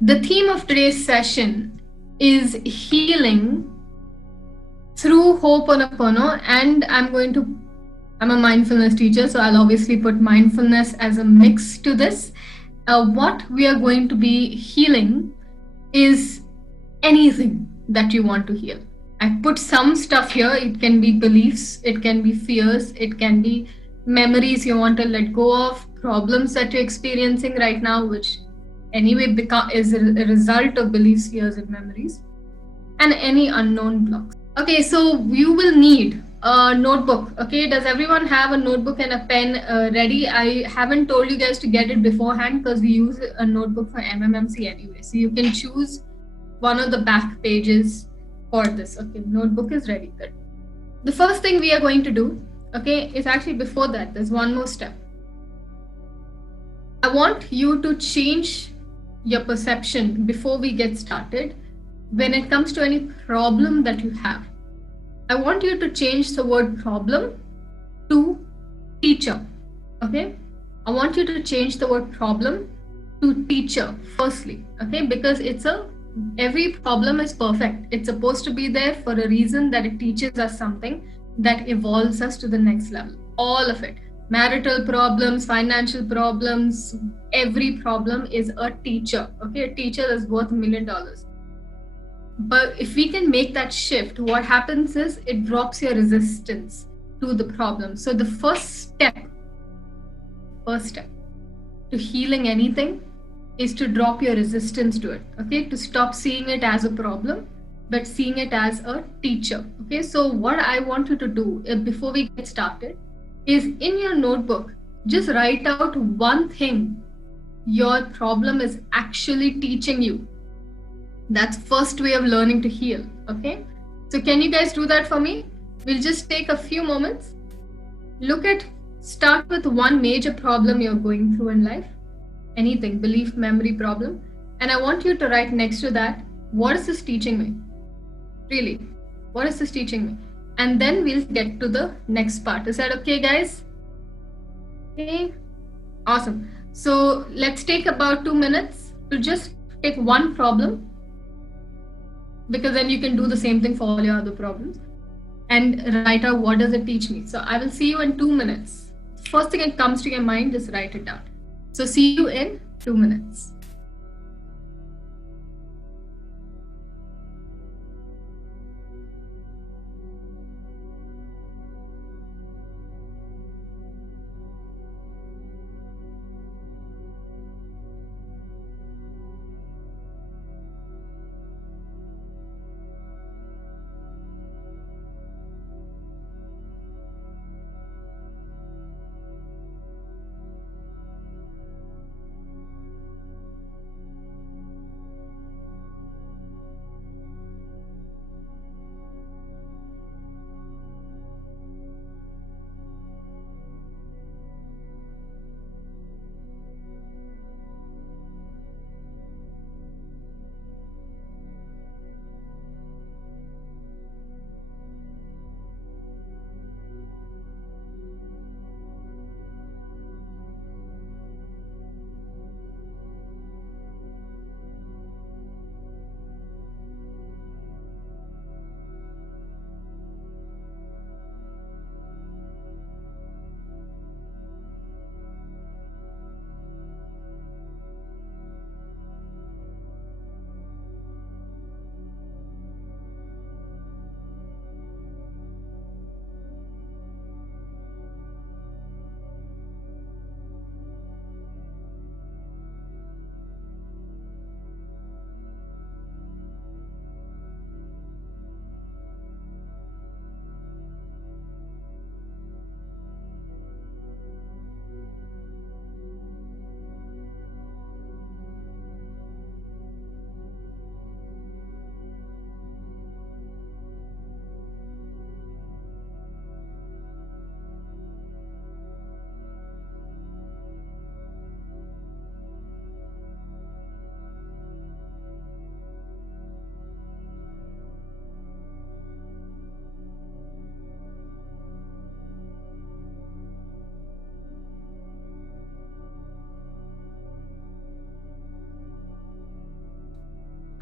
The theme of today's session is healing through Ho'oponopono, and I'm a mindfulness teacher, so I'll obviously put mindfulness as a mix to this. What we are going to be healing is anything that you want to heal. I put some stuff here. It can be beliefs, it can be fears, it can be memories you want to let go of, problems that you're experiencing right now, which anyway is a result of beliefs, fears, and memories, and any unknown blocks. Okay, so you will need a notebook. Okay, does everyone have a notebook and a pen ready? I haven't told you guys to get it beforehand because we use a notebook for MMMC anyway. So you can choose one of the back pages for this. Okay, notebook is ready. Good. The first thing we are going to do, okay, is actually before that, there's one more step. I want you to change your perception before we get started when it comes to any problem that you have. I want you to change the word problem to teacher. Okay? I want you to change the word problem to teacher firstly. Okay? Because every problem is perfect. It's supposed to be there for a reason, that it teaches us something that evolves us to the next level. All of it. Marital problems, financial problems, every problem is a teacher. Okay? A teacher is worth $1,000,000. But if we can make that shift, what happens is it drops your resistance to the problem. So the first step to healing anything is to drop your resistance to it. Okay, to stop seeing it as a problem, but seeing it as a teacher. Okay, so what I want you to do before we get started is, in your notebook, just write out one thing your problem is actually teaching you. That's first way of learning to heal. Okay, so can you guys do that for me? We'll just take a few moments. Start with one major problem you're going through in life, anything, belief, memory, problem, and I want you to write next to that, what is this teaching me? Really, what is this teaching me? And then we'll get to the next part. Is that okay, guys? Okay, awesome. So let's take about 2 minutes to just take one problem, because then you can do the same thing for all your other problems, and write out, what does it teach me? So I will see you in 2 minutes. First thing that comes to your mind, just write it down. So see you in 2 minutes.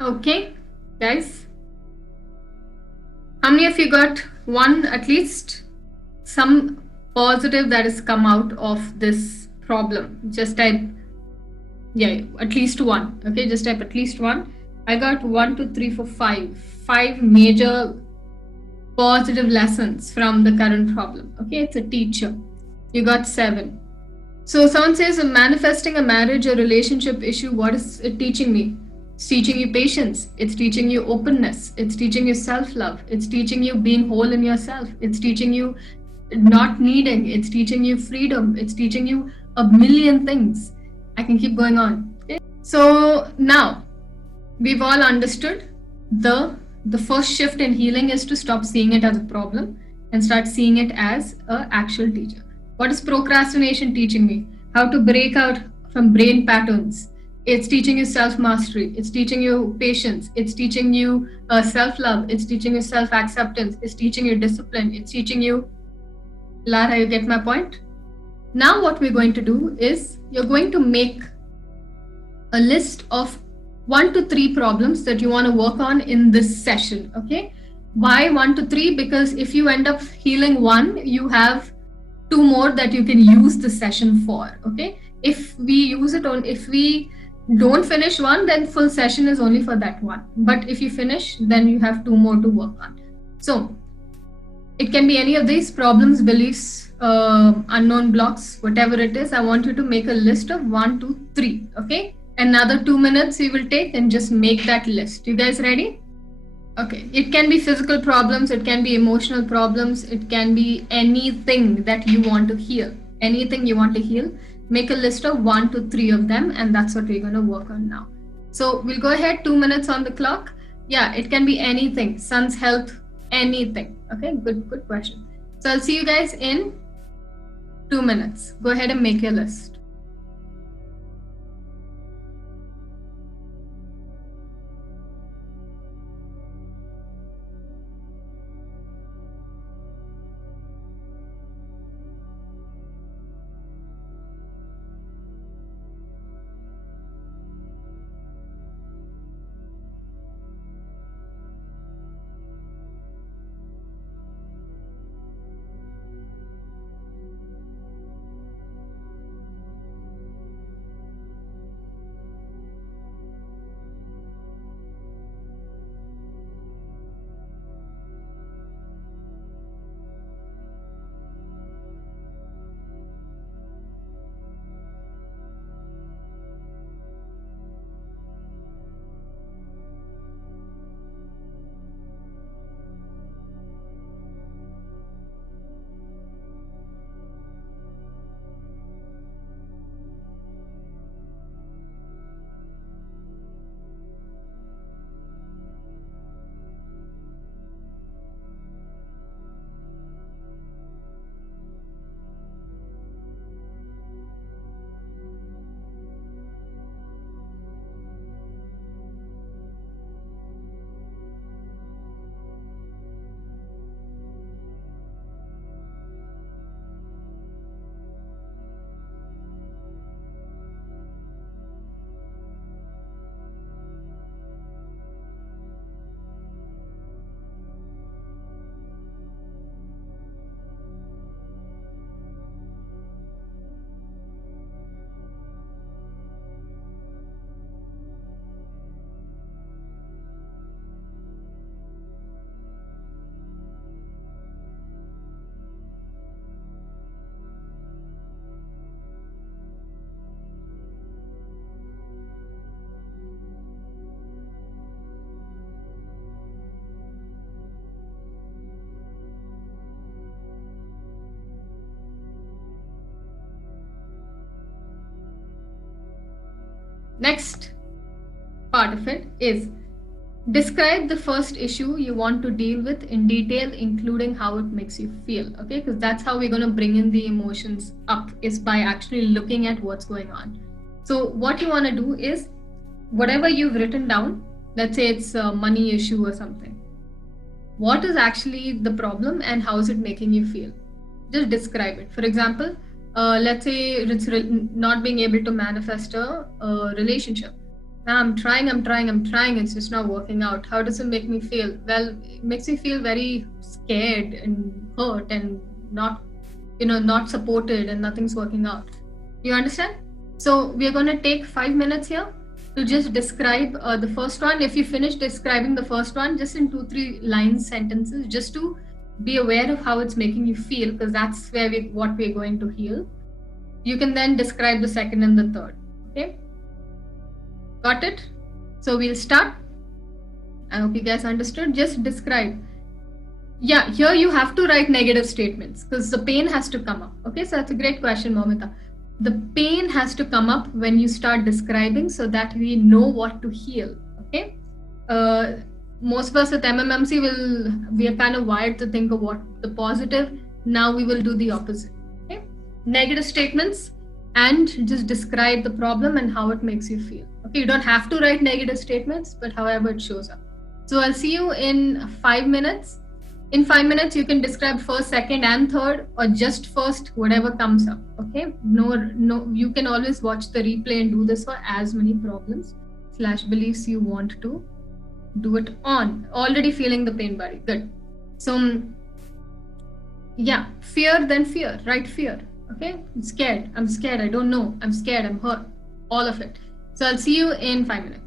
Okay, guys. How many of you got one at least? Some positive that has come out of this problem. Just type, yeah, at least one. Okay, just type at least one. I got 1, 2, 3, 4, 5. 5 major positive lessons from the current problem. Okay, it's a teacher. You got 7. So someone says, manifesting a marriage or relationship issue, what is it teaching me? It's teaching you patience. It's teaching you openness. It's teaching you self-love. It's teaching you being whole in yourself. It's teaching you not needing. It's teaching you freedom. It's teaching you a million things. I can keep going on. Okay? So now we've all understood the first shift in healing is to stop seeing it as a problem and start seeing it as an actual teacher. What is procrastination teaching me? How to break out from brain patterns. It's teaching you self-mastery. It's teaching you patience. It's teaching you self-love. It's teaching you self-acceptance. It's teaching you discipline. It's teaching you, Lara, you get my point? Now what we're going to do is you're going to make a list of 1 to 3 problems that you want to work on in this session. Okay, why 1 to 3? Because if you end up healing one, you have 2 more that you can use the session for. Okay, if we don't finish one, then full session is only for that one, but if you finish, then you have 2 more to work on. So it can be any of these problems, beliefs, unknown blocks, whatever it is. I want you to make a list of 1, 2, 3. Okay, another 2 minutes we will take and just make that list. You guys ready? Okay, it can be physical problems, it can be emotional problems, it can be anything that you want to heal. Anything you want to heal, make a list of 1 to 3 of them, and that's what we're going to work on now. So we'll go ahead, 2 minutes on the clock. Yeah, it can be anything, son's health, anything. Okay, good question. So I'll see you guys in 2 minutes. Go ahead and make your list. Next part of it is describe the first issue you want to deal with in detail, including how it makes you feel. Okay, because that's how we're going to bring in the emotions up, is by actually looking at what's going on. So what you want to do is whatever you've written down, let's say it's a money issue or something, what is actually the problem and how is it making you feel? Just describe it. For example, let's say it's not being able to manifest a relationship. I'm trying. It's just not working out. How does it make me feel? Well, it makes me feel very scared and hurt and not, not supported, and nothing's working out. You understand? So we are going to take 5 minutes here to just describe the first one. If you finish describing the first one, just in 2-3 lines, sentences, just to be aware of how it's making you feel, because that's what we're going to heal. You can then describe the second and the third. Okay? Got it? So we'll start. I hope you guys understood. Just describe. Yeah, here you have to write negative statements because the pain has to come up. Okay, so that's a great question, Momita. The pain has to come up when you start describing so that we know what to heal. Okay. Uh, Most of us with MMMC we are kind of wired to think of what the positive. Now we will do the opposite. Okay. Negative statements and just describe the problem and how it makes you feel. Okay, you don't have to write negative statements, but however it shows up. So I'll see you in 5 minutes. In 5 minutes, you can describe first, second, and third, or just first, whatever comes up. Okay. No, you can always watch the replay and do this for as many problems / beliefs you want to do it on. Already feeling the pain body. Good. So, yeah, fear, then fear, right? Fear. Okay. I'm scared. I don't know. I'm scared. I'm hurt. All of it. So I'll see you in 5 minutes.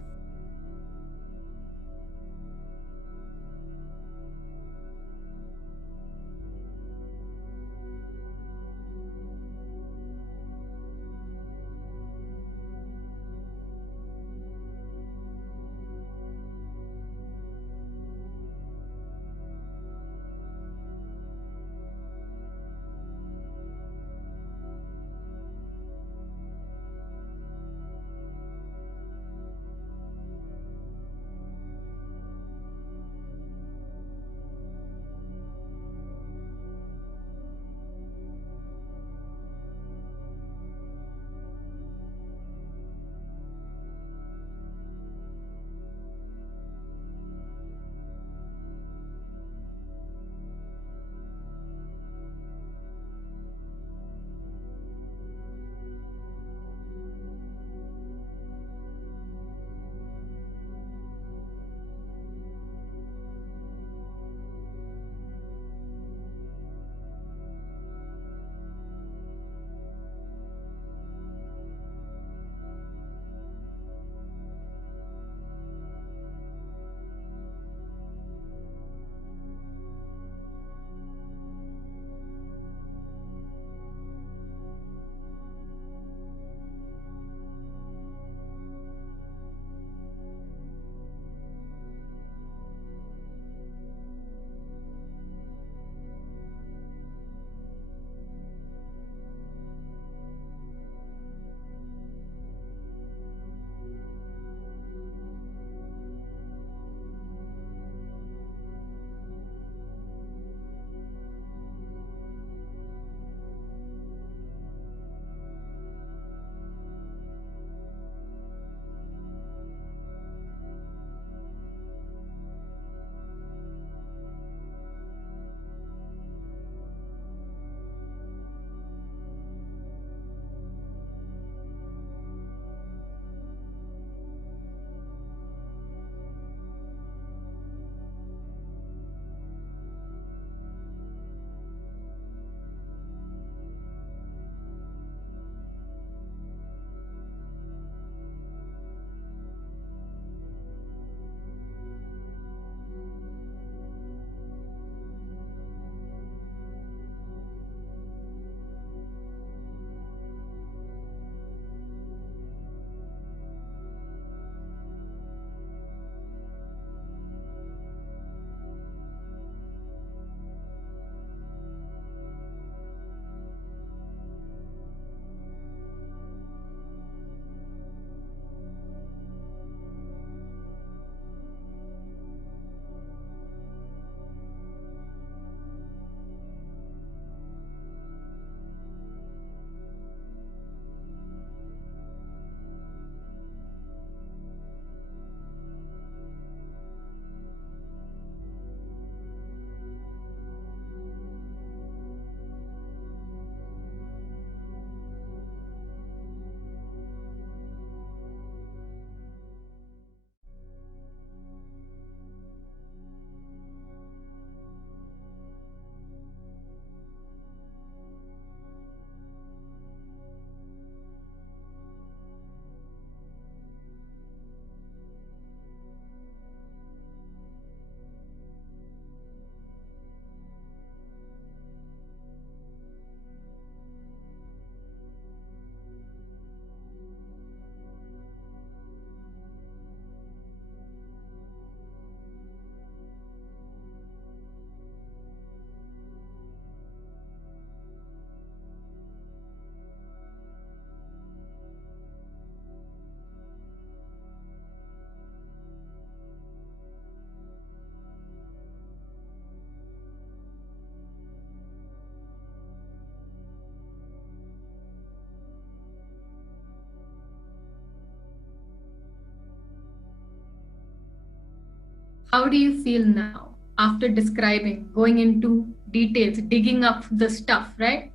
How do you feel now after describing, going into details, digging up the stuff, right?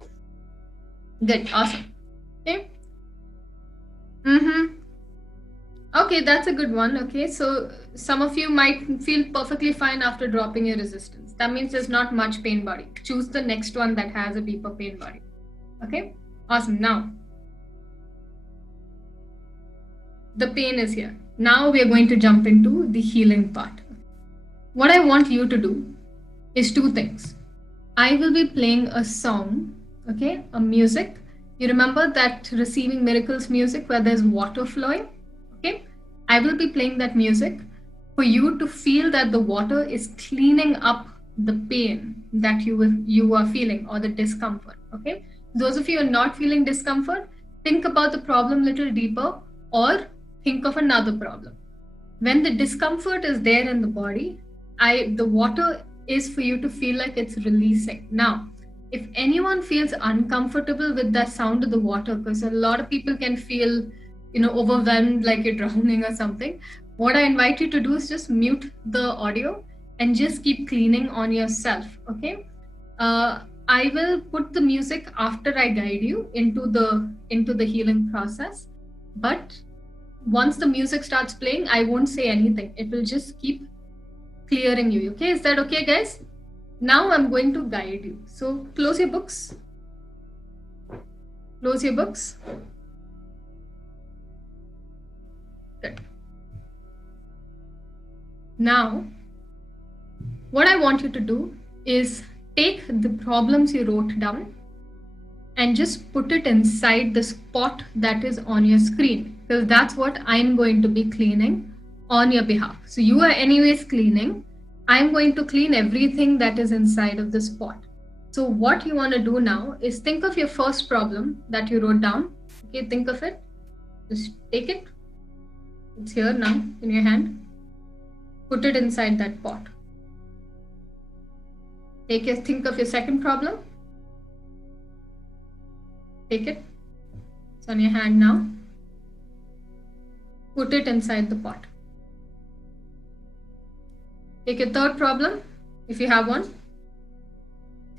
Good, awesome. Okay. Mm-hmm. Okay, that's a good one. Okay, so some of you might feel perfectly fine after dropping your resistance. That means there's not much pain body. Choose the next one that has a deeper pain body. Okay, awesome. Now, the pain is here. Now we are going to jump into the healing part. What I want you to do is two things. I will be playing a song, okay, a music. You remember that Receiving Miracles music where there's water flowing? Okay, I will be playing that music for you to feel that the water is cleaning up the pain that you are feeling or the discomfort. Okay, those of you who are not feeling discomfort, think about the problem a little deeper or think of another problem. When the discomfort is there in the body, the water is for you to feel like it's releasing. Now, if anyone feels uncomfortable with the sound of the water, because a lot of people can feel, overwhelmed, like you're drowning or something, what I invite you to do is just mute the audio and just keep cleaning on yourself. Okay. I will put the music after I guide you into the healing process, but once the music starts playing, I won't say anything. It will just keep clearing you. Okay, is that okay, guys? Now I'm going to guide you. So close your books. Close your books. Good. Now, what I want you to do is take the problems you wrote down and just put it inside the spot that is on your screen, because that's what I'm going to be cleaning on your behalf. So you are anyways cleaning. I'm going to clean everything that is inside of the spot. So what you want to do now is think of your first problem that you wrote down. Okay, think of it. Just take it. It's here now in your hand. Put it inside that pot. Think of your second problem. Take it. It's on your hand now. Put it inside the pot. Take your third problem, if you have one.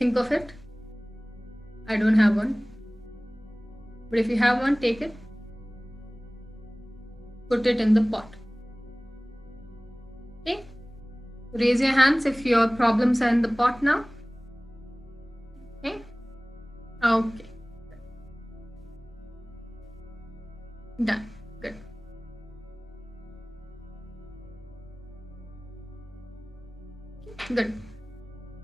Think of it. I don't have one. But if you have one, take it. Put it in the pot. Okay? Raise your hands if your problems are in the pot now. Okay? Okay. Done. Good. Good.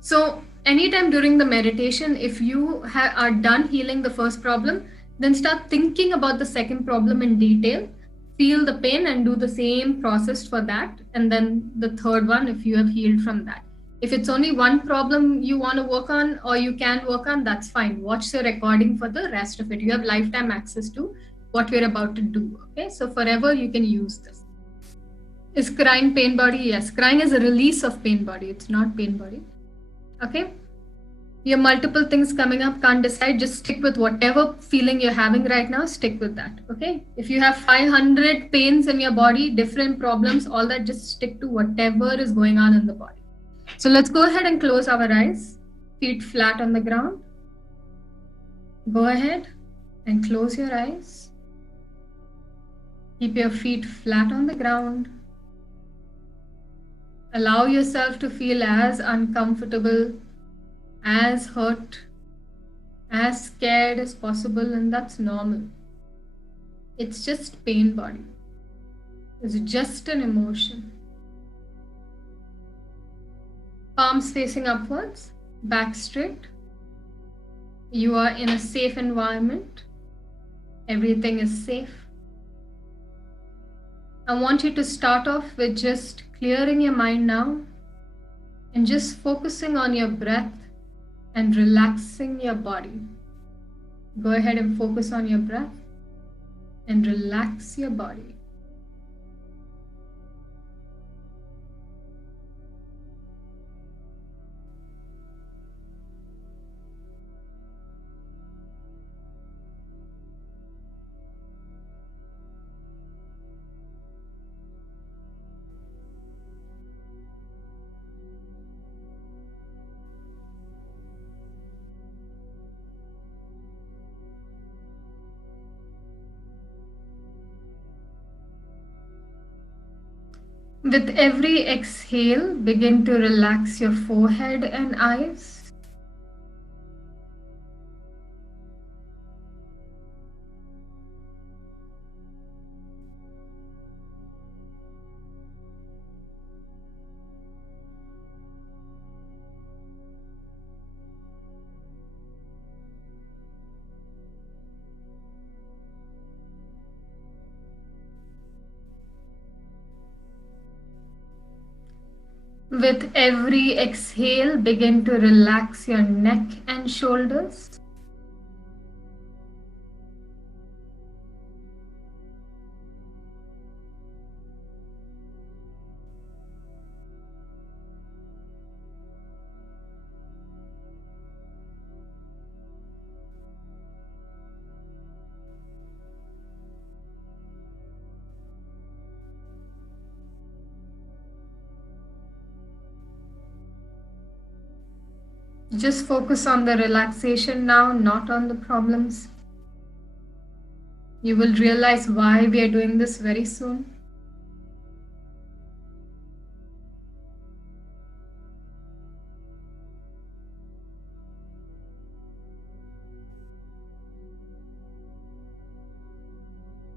So anytime during the meditation, if you are done healing the first problem, then start thinking about the second problem in detail. Feel the pain and do the same process for that. And then the third one, if you have healed from that. If it's only one problem you want to work on or you can work on, that's fine. Watch the recording for the rest of it. You have lifetime access to what we're about to do. Okay, so forever you can use this. Is crying pain body? Yes, crying is a release of pain body. It's not pain body. Okay, you have multiple things coming up, can't decide, just stick with whatever feeling you're having right now. Stick with that. Okay, if you have 500 pains in your body, different problems, all that, just stick to whatever is going on in the body. So let's go ahead and close our eyes, feet flat on the ground. Go ahead and close your eyes. Keep your feet flat on the ground. Allow yourself to feel as uncomfortable, as hurt, as scared as possible, and that's normal. It's just pain body. It's just an emotion. Palms facing upwards, back straight. You are in a safe environment. Everything is safe. I want you to start off with just clearing your mind now and just focusing on your breath and relaxing your body. Go ahead and focus on your breath and relax your body. With every exhale, begin to relax your forehead and eyes. With every exhale, begin to relax your neck and shoulders. Just focus on the relaxation now, not on the problems. You will realize why we are doing this very soon.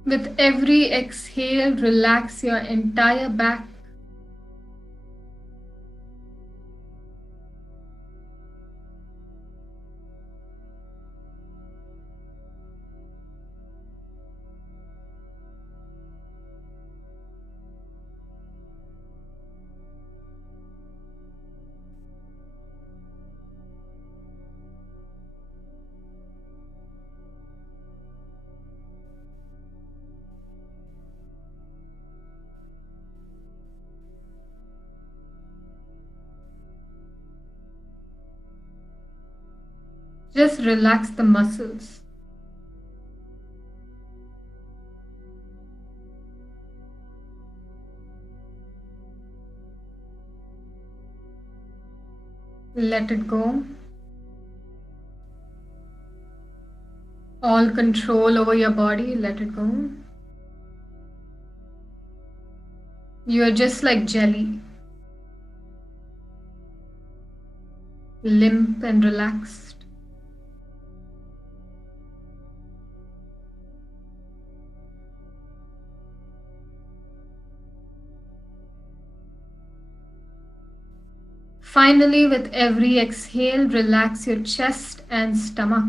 With every exhale, relax your entire back. Just relax the muscles. Let it go. All control over your body, let it go. You are just like jelly, limp and relaxed. Finally, with every exhale, relax your chest and stomach.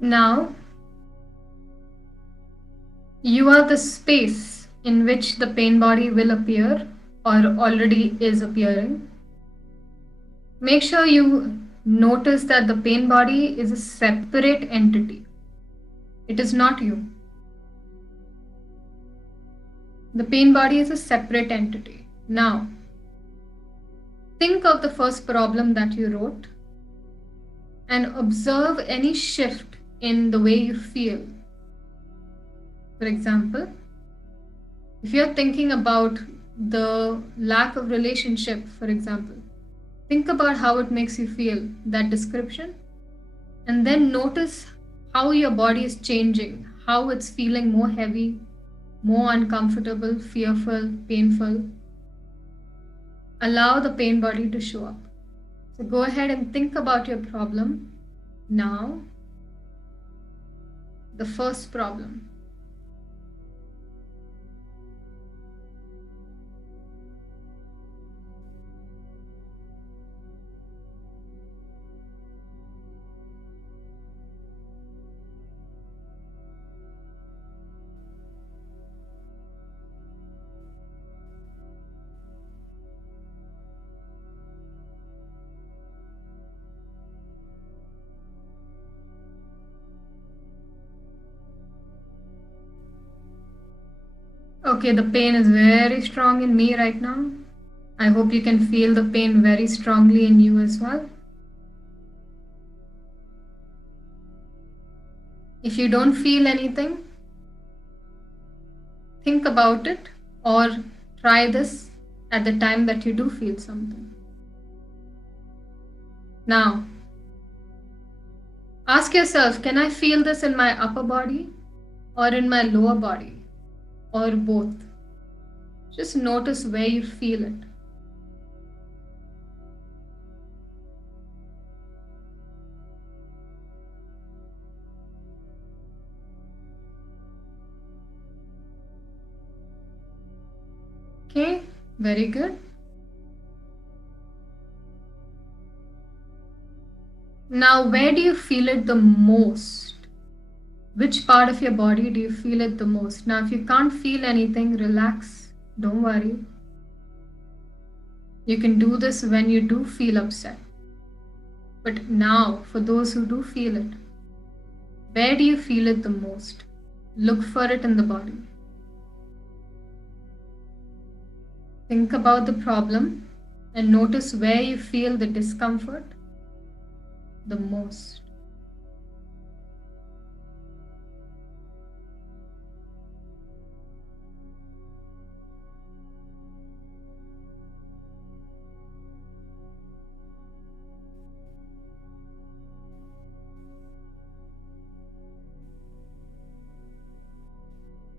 Now, you are the space in which the pain body will appear or already is appearing. Make sure you notice that the pain body is a separate entity. It is not you. The pain body is a separate entity. Now, think of the first problem that you wrote and observe any shift in the way you feel. For example, if you're thinking about the lack of relationship, for example, think about how it makes you feel, that description, and then notice how your body is changing, how it's feeling more heavy, more uncomfortable, fearful, painful. Allow the pain body to show up. So go ahead and think about your problem now. The first problem. Okay, the pain is very strong in me right now. I hope you can feel the pain very strongly in you as well. If you don't feel anything, think about it or try this at the time that you do feel something. Now, ask yourself, can I feel this in my upper body or in my lower body or both? Just notice where you feel it. Okay, very good. Now, where do you feel it the most? Which part of your body do you feel it the most? Now, if you can't feel anything, relax. Don't worry. You can do this when you do feel upset. But now, for those who do feel it, where do you feel it the most? Look for it in the body. Think about the problem and notice where you feel the discomfort the most.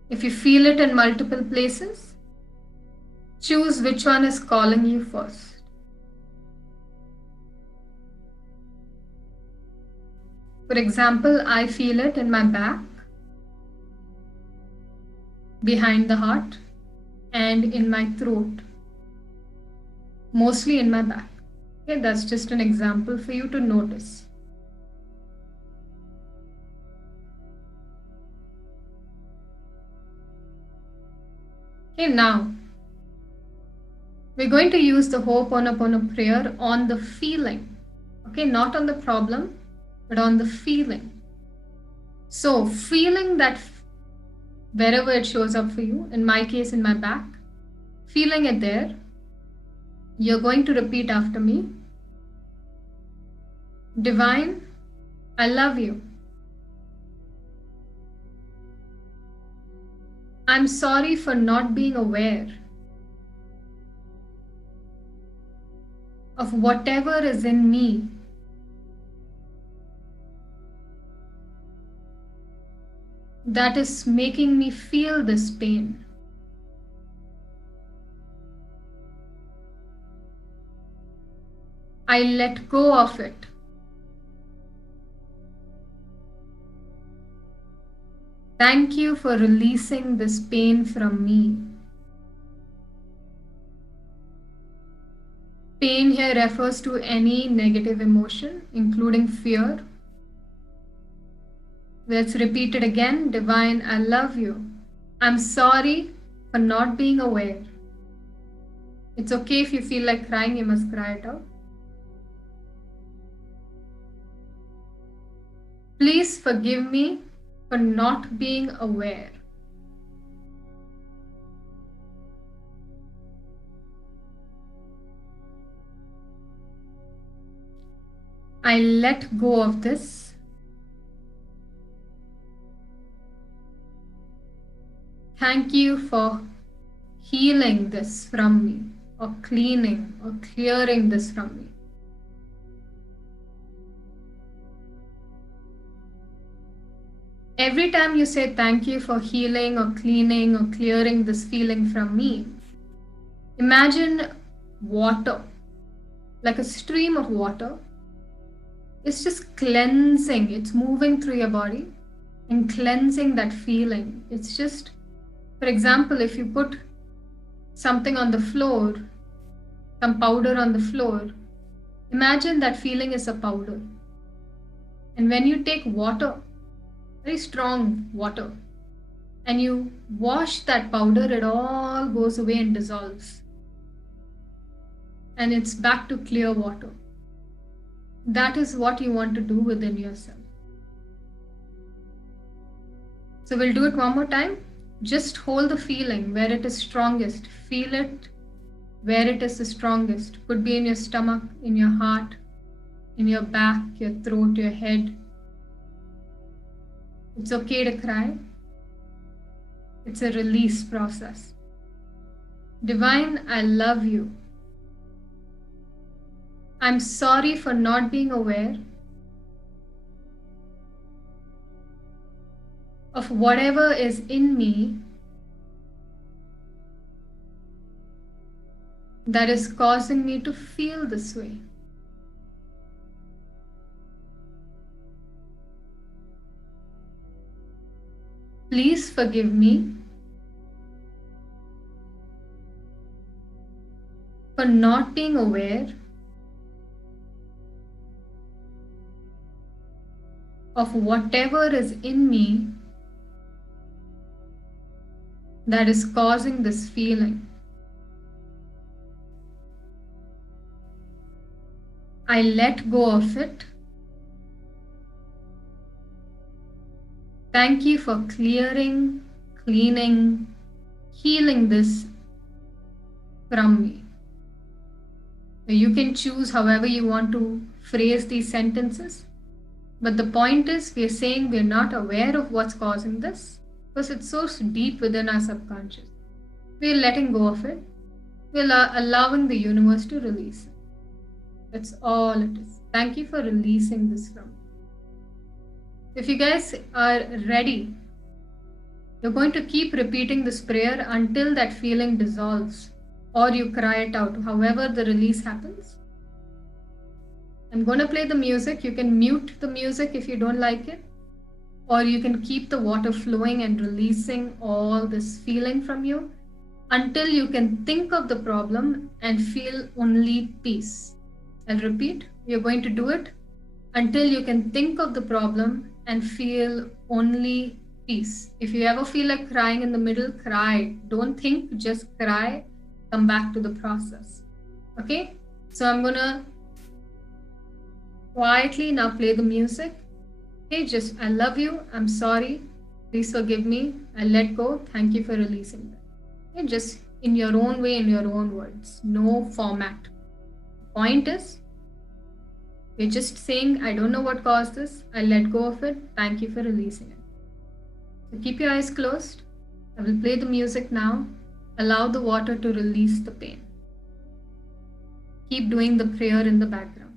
If you feel it in multiple places, choose which one is calling you first. For example, I feel it in my back, behind the heart, and in my throat, mostly in my back. Okay, that's just an example for you to notice. Okay, now we're going to use the Ho'oponopono prayer on the feeling. Okay, not on the problem, but on the feeling. So, feeling that wherever it shows up for you, in my case, in my back, feeling it there, you're going to repeat after me. Divine, I love you. I'm sorry for not being aware of whatever is in me that is making me feel this pain. I let go of it. Thank you for releasing this pain from me. Pain here refers to any negative emotion, including fear. Let's repeat it again. Divine, I love you. I'm sorry for not being aware. It's okay if you feel like crying, you must cry it out. Please forgive me for not being aware. I let go of this. Thank you for healing this from me, or cleaning or clearing this from me. Every time you say thank you for healing or cleaning or clearing this feeling from me, imagine water, like a stream of water. It's just cleansing, it's moving through your body and cleansing that feeling. It's just, for example, if you put something on the floor, some powder on the floor, imagine that feeling is a powder. And when you take water, very strong water, and you wash that powder, it all goes away and dissolves. And it's back to clear water. That is what you want to do within yourself. So we'll do it one more time. Just hold the feeling where it is strongest. Feel it where it is the strongest. Could be in your stomach, in your heart, in your back, your throat, your head. It's okay to cry. It's a release process. Divine, I love you. I'm sorry for not being aware of whatever is in me that is causing me to feel this way. Please forgive me for not being aware of whatever is in me that is causing this feeling. I let go of it. Thank you for clearing, cleaning, healing this from me. You can choose however you want to phrase these sentences. But the point is, we are saying we are not aware of what's causing this because it's so deep within our subconscious. We are letting go of it. We are allowing the universe to release it. That's all it is. Thank you for releasing this from me. If you guys are ready, you're going to keep repeating this prayer until that feeling dissolves or you cry it out, however the release happens. I'm going to play the music. You can mute the music if you don't like it, or you can keep the water flowing and releasing all this feeling from you until you can think of the problem and feel only peace. I'll repeat, you're going to do it until you can think of the problem and feel only peace. If you ever feel like crying in the middle, cry. Don't think, just cry. Come back to the process. Okay? So I'm going to quietly now play the music. Okay, just I love you. I'm sorry. Please forgive me. I let go. Thank you for releasing that. Okay, just in your own way, in your own words. No format. Point is, you're just saying, I don't know what caused this. I let go of it. Thank you for releasing it. So keep your eyes closed. I will play the music now. Allow the water to release the pain. Keep doing the prayer in the background.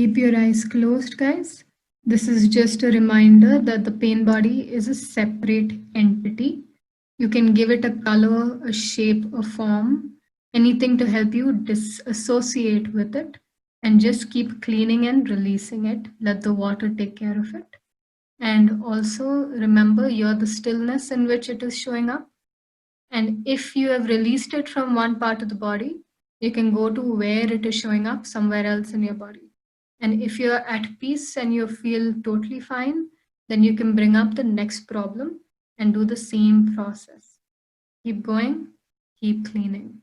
Keep your eyes closed, guys. This is just a reminder that the pain body is a separate entity. You can give it a color, a shape, a form, anything to help you disassociate with it, and just keep cleaning and releasing it. Let the water take care of it. And also remember, you're the stillness in which it is showing up. And if you have released it from one part of the body, you can go to where it is showing up somewhere else in your body. And if you're at peace and you feel totally fine, then you can bring up the next problem and do the same process. Keep going, keep cleaning.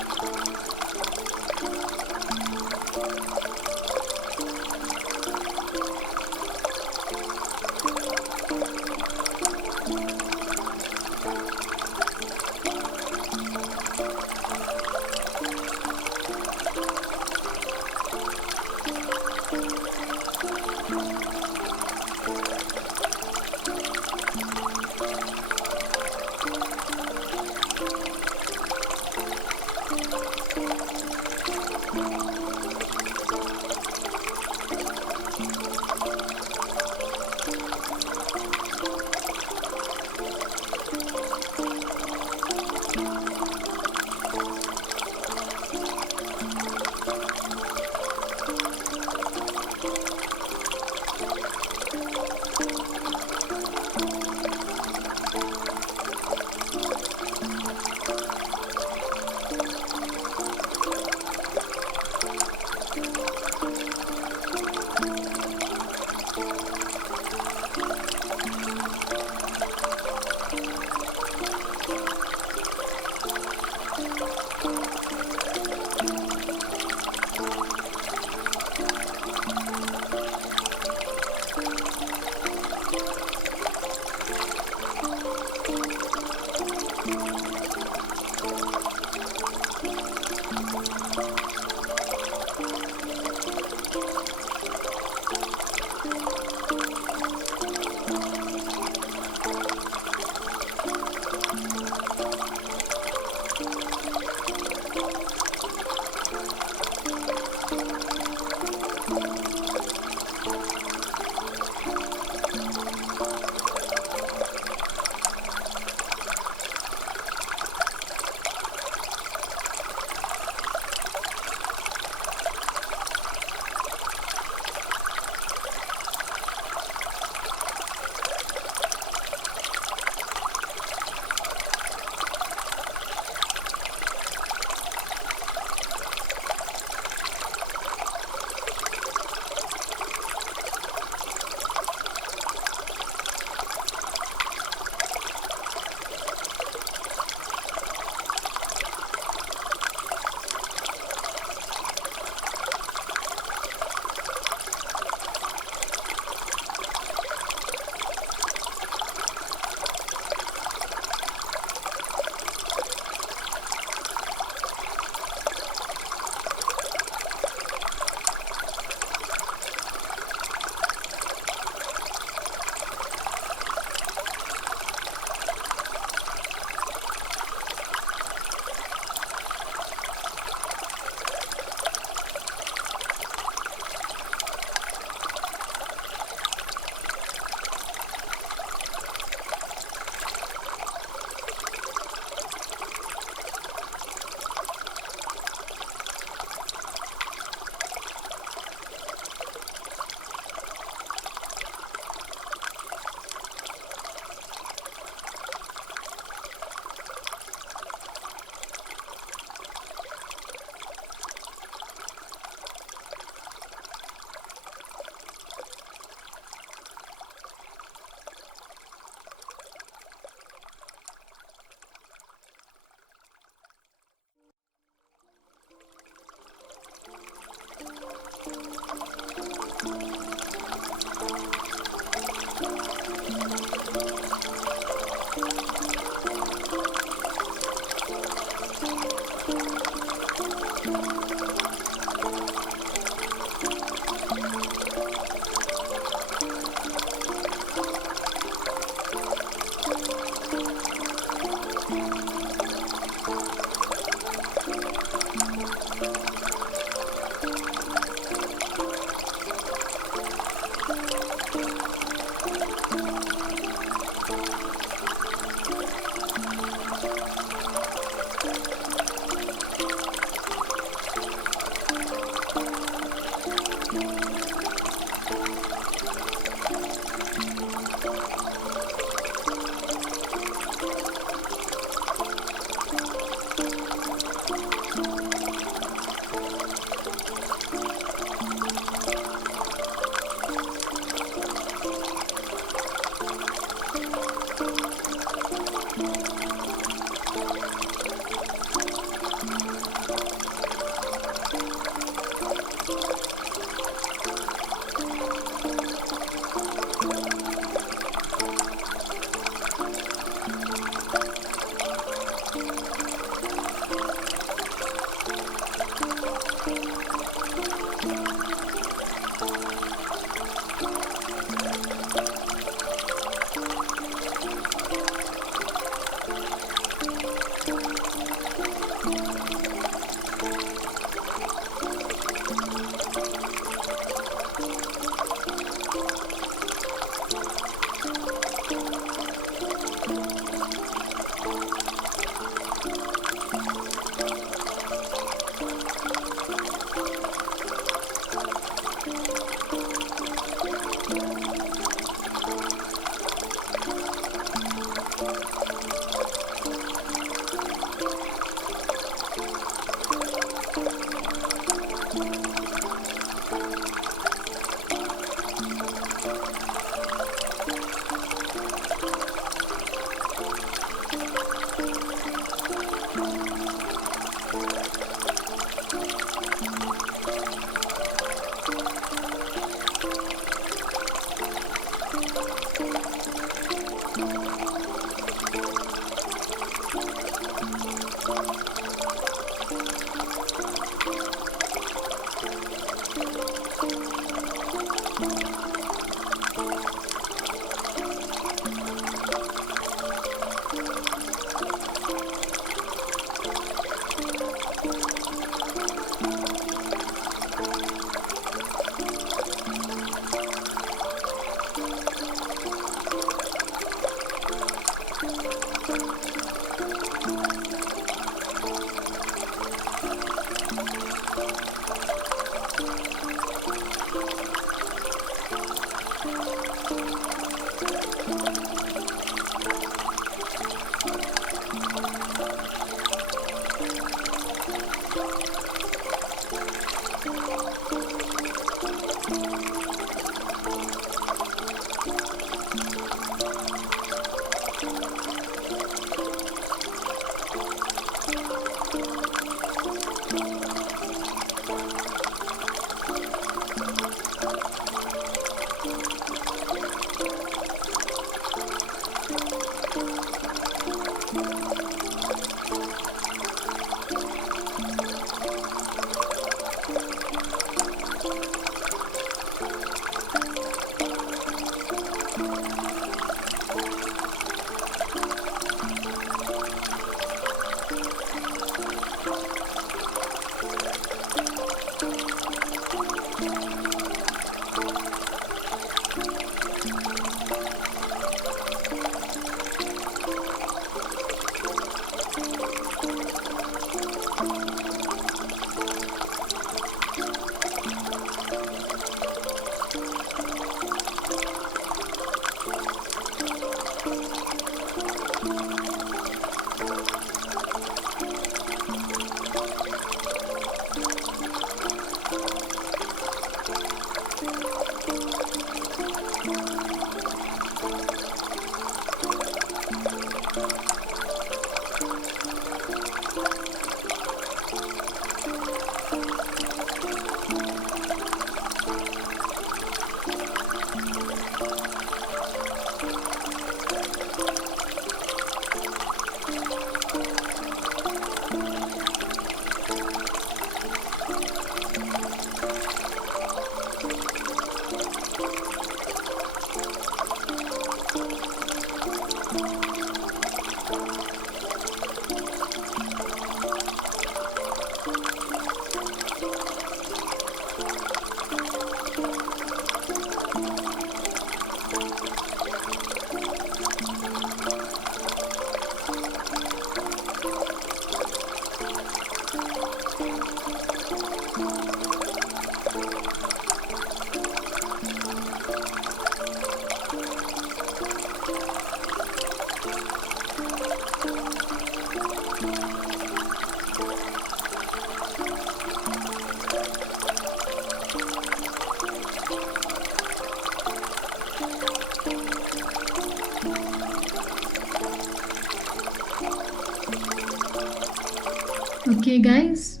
Okay, guys,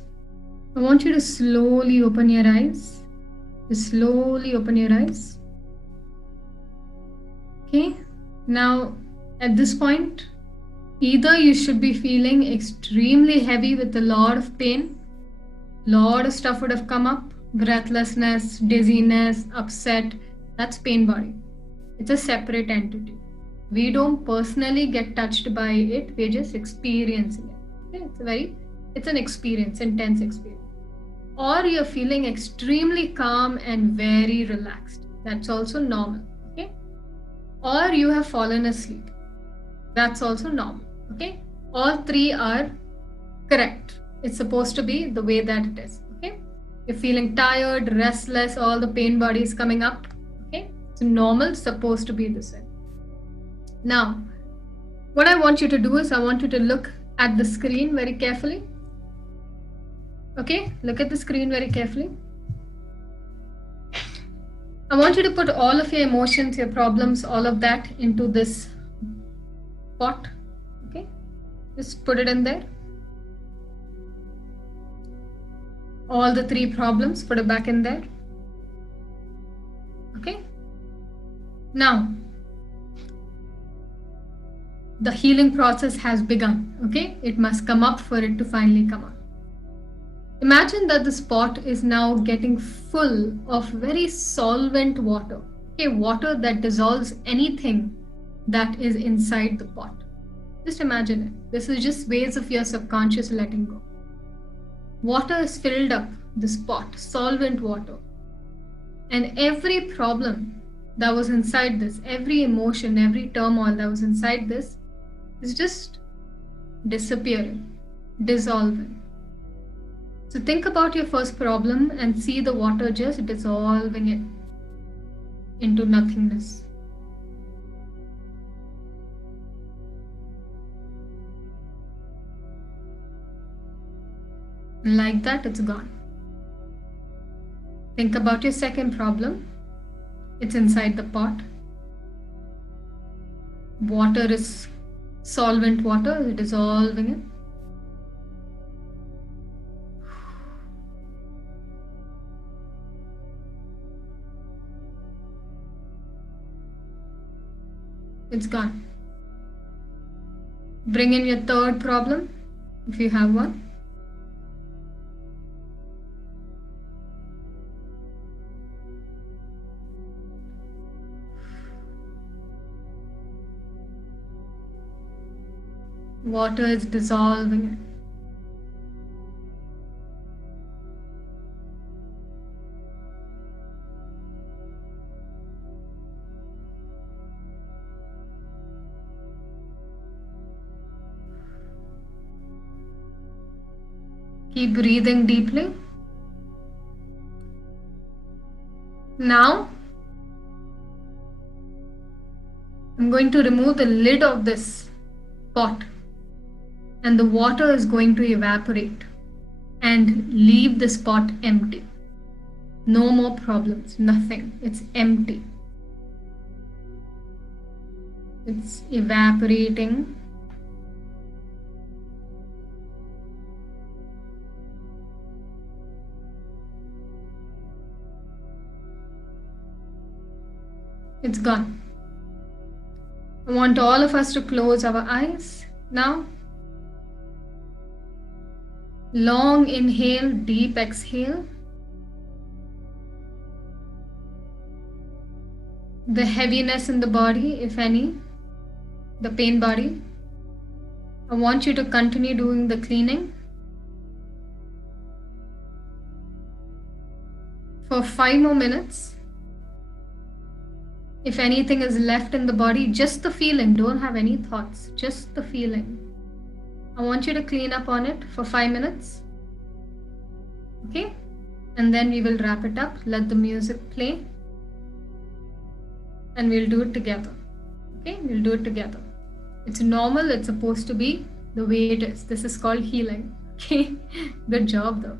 I want you to slowly open your eyes. Just slowly open your eyes. Okay, now at this point, either you should be feeling extremely heavy with a lot of pain, lot of stuff would have come up, breathlessness, dizziness, upset. That's pain body. It's a separate entity. We don't personally get touched by it, we're just experiencing it. Okay? It's an experience, intense experience. Or you're feeling extremely calm and very relaxed. That's also normal. Okay? Or you have fallen asleep. That's also normal. Okay? All three are correct. It's supposed to be the way that it is. Okay? You're feeling tired, restless, all the pain body is coming up. Okay? So normal, supposed to be this way. Now, what I want you to do is I want you to look at the screen very carefully. Okay, look at the screen very carefully. I want you to put all of your emotions, your problems, all of that into this pot. Okay, just put it in there. All the three problems, put it back in there. Okay, now the healing process has begun. Okay, it must come up for it to finally come up. Imagine that this pot is now getting full of very solvent water. Okay, water that dissolves anything that is inside the pot. Just imagine it. This is just ways of your subconscious letting go. Water is filled up this pot, solvent water. And every problem that was inside this, every emotion, every turmoil that was inside this is just disappearing, dissolving. So think about your first problem and see the water just dissolving it into nothingness. And like that, it's gone. Think about your second problem. It's inside the pot. Water is solvent water, dissolving it. It's gone. Bring in your third problem if you have one. Water is dissolving it. Keep breathing deeply. Now, I'm going to remove the lid of this pot, and the water is going to evaporate and leave this pot empty. No more problems, nothing. It's empty. It's evaporating. It's gone. I want all of us to close our eyes now. Long inhale, deep exhale. The heaviness in the body, if any, the pain body. I want you to continue doing the cleaning for 5 more minutes. If anything is left in the body, just the feeling, don't have any thoughts, just the feeling. I want you to clean up on it for 5 minutes. Okay? And then we will wrap it up. Let the music play. And we'll do it together. Okay? We'll do it together. It's normal. It's supposed to be the way it is. This is called healing. Okay? Good job though.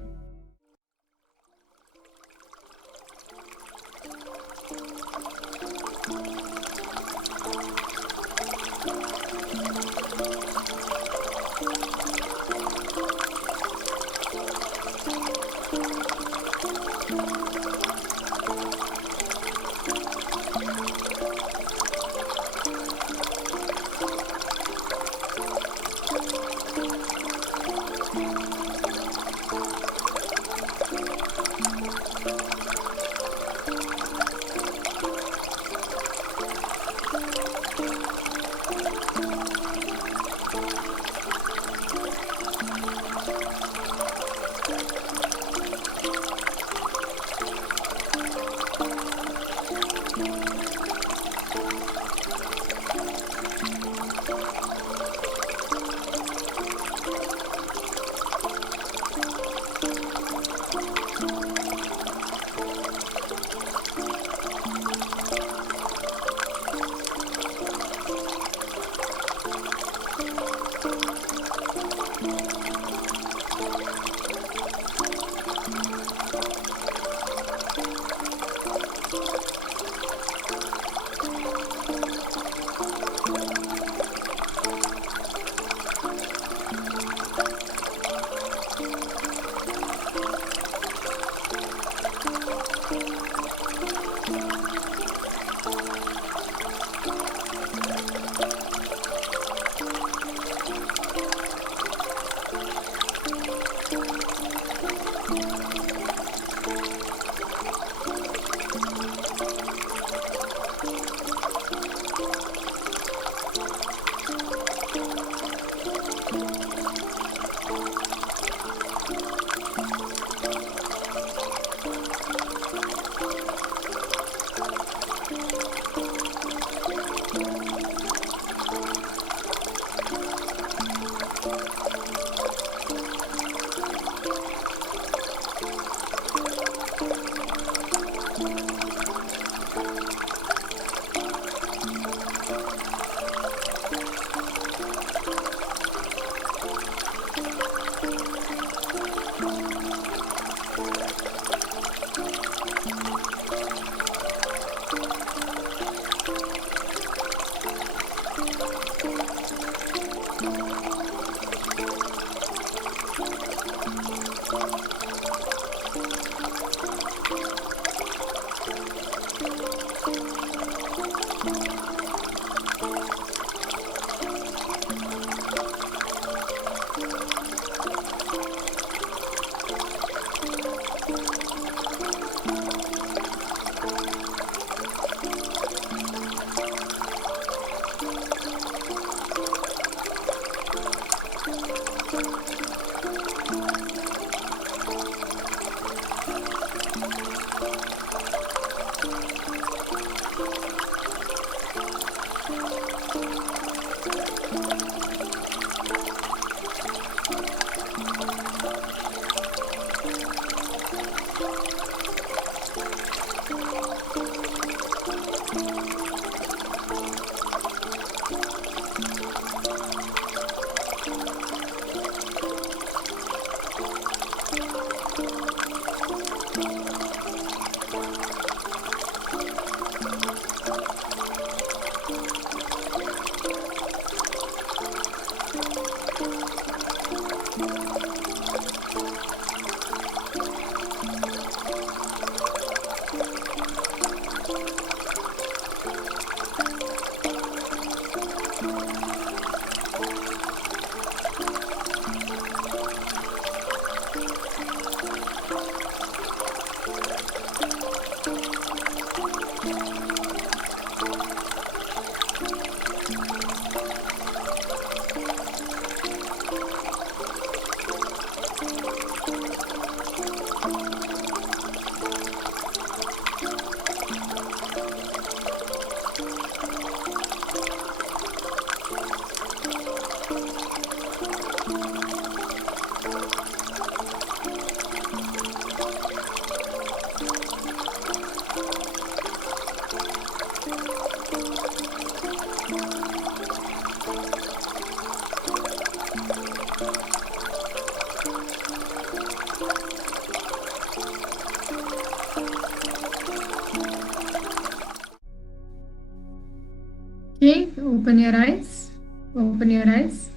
Okay, open your eyes. Open your eyes.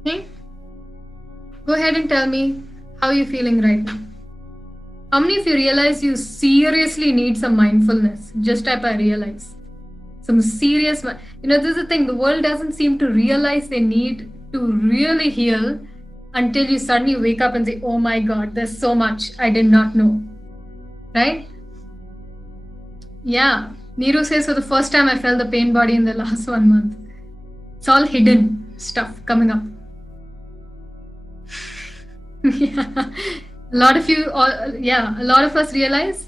Okay. Go ahead and tell me how you're feeling right now. How many of you realize you seriously need some mindfulness? Just type I realize. Some serious, this is the thing, the world doesn't seem to realize they need to really heal until you suddenly wake up and say, oh my God, there's so much I did not know. Right? Yeah. Neeru says, for the first time I felt the pain body in the last 1 month. It's all hidden stuff coming up. Yeah. A lot of you, a lot of us realize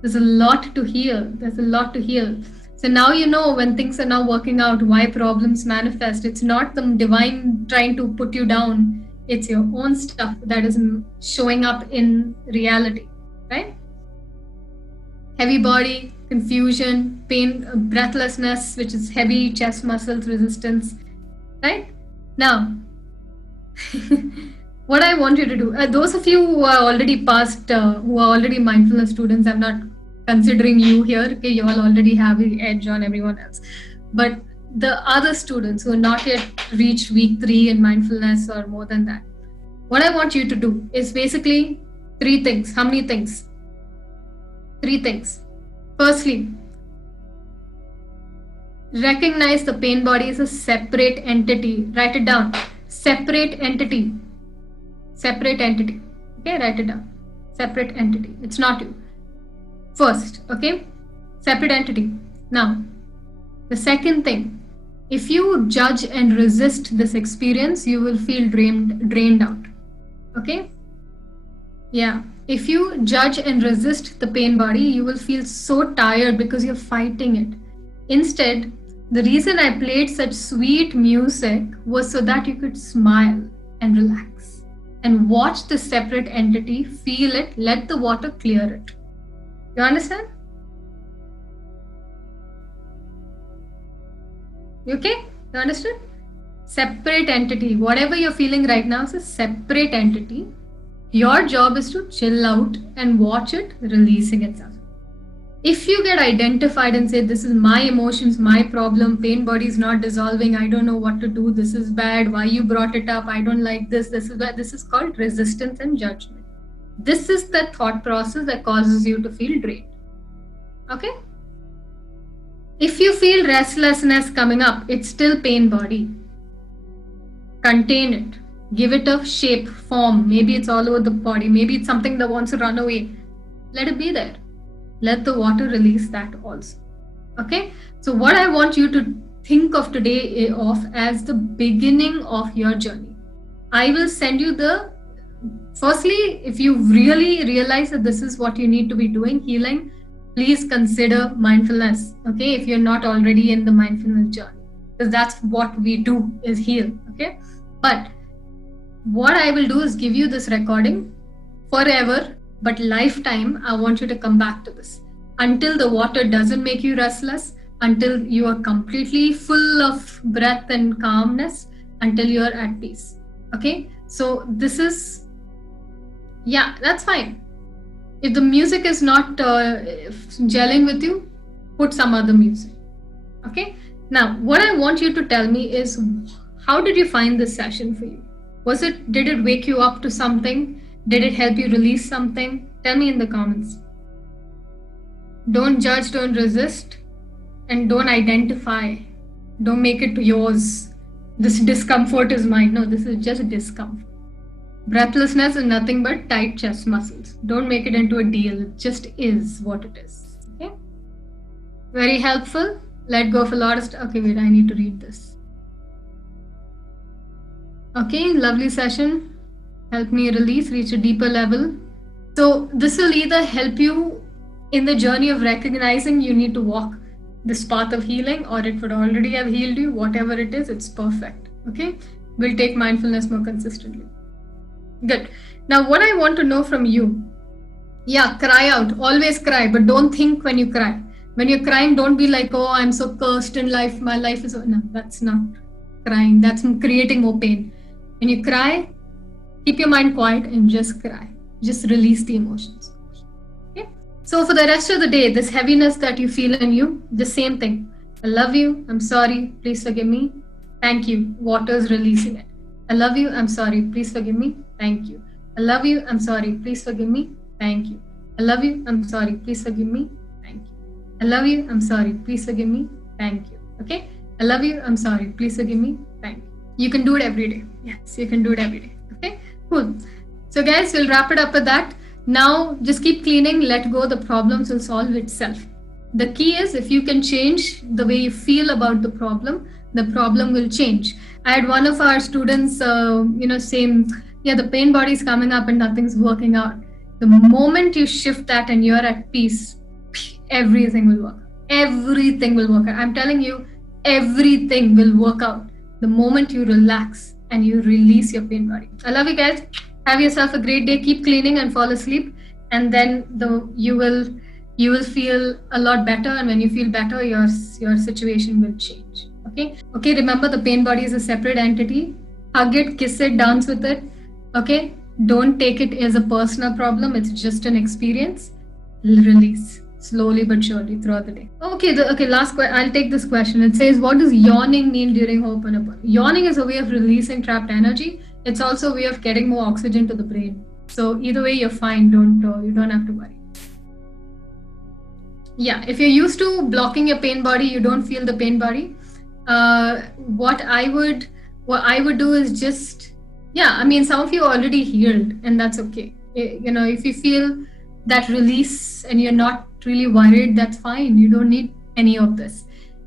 there's a lot to heal. There's a lot to heal. So now you know when things are now working out, why problems manifest. It's not the divine trying to put you down. It's your own stuff that is showing up in reality, right? Heavy body, confusion, pain, breathlessness, which is heavy chest muscles, resistance, right? Now, what I want you to do, those of you who are already past, who are already mindfulness students, I'm not considering you here, okay, you all already have the edge on everyone else. But the other students who are not yet reached week 3 in mindfulness or more than that, what I want you to do is basically 3 things. How many things? 3 things. Firstly, recognize the pain body is a separate entity. Write it down. Separate entity. Separate entity. Okay, write it down. Separate entity. It's not you. First, okay? Separate entity. Now, the second thing, if you judge and resist this experience, you will feel drained out. Okay? Yeah. If you judge and resist the pain body, you will feel so tired because you're fighting it. Instead, the reason I played such sweet music was so that you could smile and relax and watch the separate entity, feel it, let the water clear it. You understand? You okay? You understood? Separate entity. Whatever you're feeling right now is a separate entity. Your job is to chill out and watch it releasing itself. If you get identified and say, this is my emotions, my problem, pain body is not dissolving, I don't know what to do, this is bad, why you brought it up, I don't like this is bad, this is called resistance and judgment. This is the thought process that causes you to feel drained. Okay? If you feel restlessness coming up, it's still pain body. Contain it. Give it a shape, form. Maybe it's all over the body. Maybe it's something that wants to run away. Let it be there. Let the water release that also. Okay? So what I want you to think of today off as the beginning of your journey. I will send you firstly, if you really realize that this is what you need to be doing, healing, please consider mindfulness. Okay, if you're not already in the mindfulness journey, because that's what we do, is heal. Okay, but what I will do is give you this recording forever, but lifetime. I want you to come back to this until the water doesn't make you restless, until you are completely full of breath and calmness, until you're at peace. Okay, so this is, yeah, that's fine. If the music is not gelling with you, put some other music. Okay, now what I want you to tell me is, how did you find this session for you? Did it wake you up to something? Did it help you release something? Tell me in the comments. Don't judge, don't resist, and don't identify. Don't make it yours. This discomfort is mine. No, this is just discomfort. Breathlessness is nothing but tight chest muscles. Don't make it into a deal. It just is what it is. Okay? Very helpful. Let go of a lot of stuff. Okay, wait, I need to read this. Okay, lovely session. Help me release, reach a deeper level. So this will either help you in the journey of recognizing you need to walk this path of healing, or it would already have healed you. Whatever it is, it's perfect. Okay, we'll take mindfulness more consistently. Good. Now what I want to know from you, cry out, always cry, but don't think when you cry. When you're crying, don't be like, oh, I'm so cursed in life, my life is, no, that's not crying, that's creating more pain. When you cry, keep your mind quiet and just cry. Just release the emotions. Okay. So for the rest of the day, this heaviness that you feel in you, the same thing. I love you. I'm sorry. Please forgive me. Thank you. Water's releasing it. I love you. I'm sorry. Please forgive me. Thank you. I love you. I'm sorry. Please forgive me. Thank you. I love you. I'm sorry. Please forgive me. Thank you. I love you. I'm sorry. Please forgive me. Thank you. Okay. I love you. I'm sorry. Please forgive me. Thank you. You can do it every day. Yes, you can do it every day. Okay, cool. So guys, we'll wrap it up with that. Now, just keep cleaning, let go, the problems will solve itself. The key is, if you can change the way you feel about the problem will change. I had one of our students, saying, the pain body is coming up and nothing's working out. The moment you shift that and you're at peace, everything will work. Everything will work out. I'm telling you, everything will work out the moment you relax and you release your pain body. I love you guys. Have yourself a great day. Keep cleaning and fall asleep, and then you will feel a lot better. And when you feel better, your situation will change. Okay. Remember, the pain body is a separate entity. Hug it, kiss it, dance with it. Okay. Don't take it as a personal problem. It's just an experience. Release slowly but surely throughout the day. Last question. I'll take this question. It says, what does yawning mean during Ho'oponopono? Yawning is a way of releasing trapped energy. It's also a way of getting more oxygen to the brain. So either way, you're fine. You don't have to worry. Yeah, if you're used to blocking your pain body, you don't feel the pain body. What I would do is just, some of you are already healed, and that's okay. If you feel that release and you're not really worried, that's fine. You don't need any of this.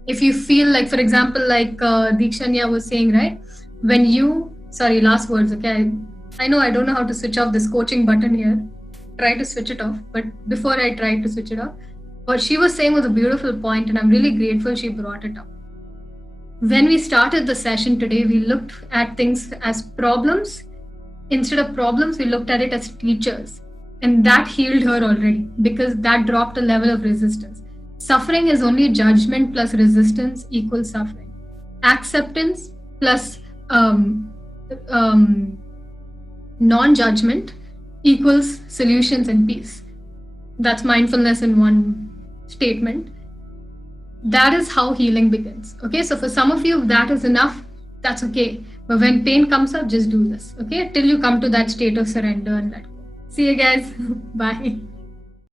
If you feel like, for example, like Deekshanya was saying, right? Last words, okay? I know I don't know how to switch off this coaching button here. Try to switch it off. But before I tried to switch it off, what she was saying was a beautiful point, and I'm really grateful she brought it up. When we started the session today, we looked at things as problems. Instead of problems, we looked at it as teachers. And that healed her already, because that dropped a level of resistance. Suffering is only judgment plus resistance equals suffering. Acceptance plus non-judgment equals solutions and peace. That's mindfulness in one statement. That is how healing begins. Okay, so for some of you, if that is enough, that's okay. But when pain comes up, just do this. Okay, till you come to that state of surrender and let go. See you guys. Bye.